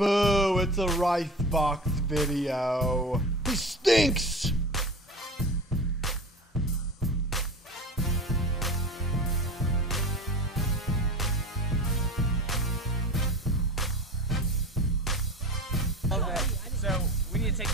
Boo, it's a Ricebox video. He stinks! Okay, so we need to take...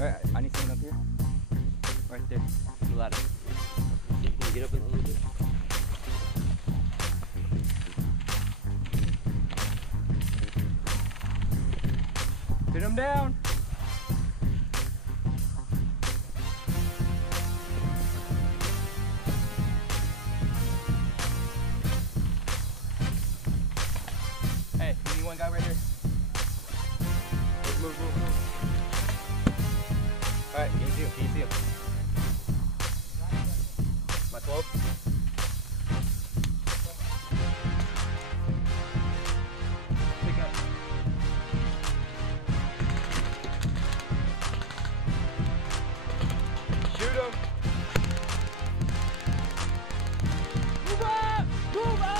Alright, I need someone up here. Right there, the ladder. Can you get up a little bit? Pin him down. Hey, you need one guy right here. Let's move. Alright, can you see him? My 12? Pick up. Shoot him! Move up! Move up!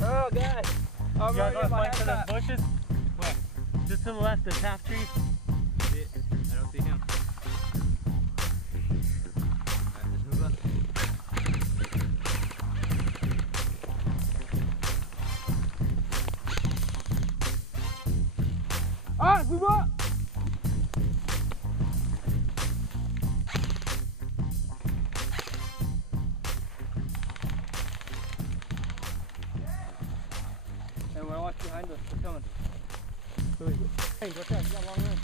Oh god! I'm You guys running want to my flank for those bushes? What? Just to the left, there's half trees. I don't see him. Alright, let's move up. Alright, move up! Hey, we're watch behind us. They're coming. Hey, watch out, you got a long room.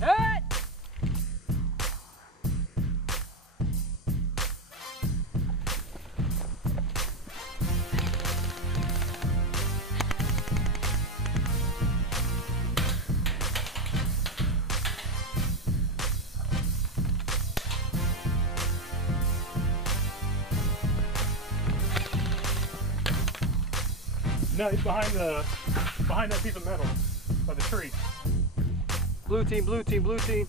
Hey! No, he's behind that piece of metal by the tree. Blue team, blue team, blue team.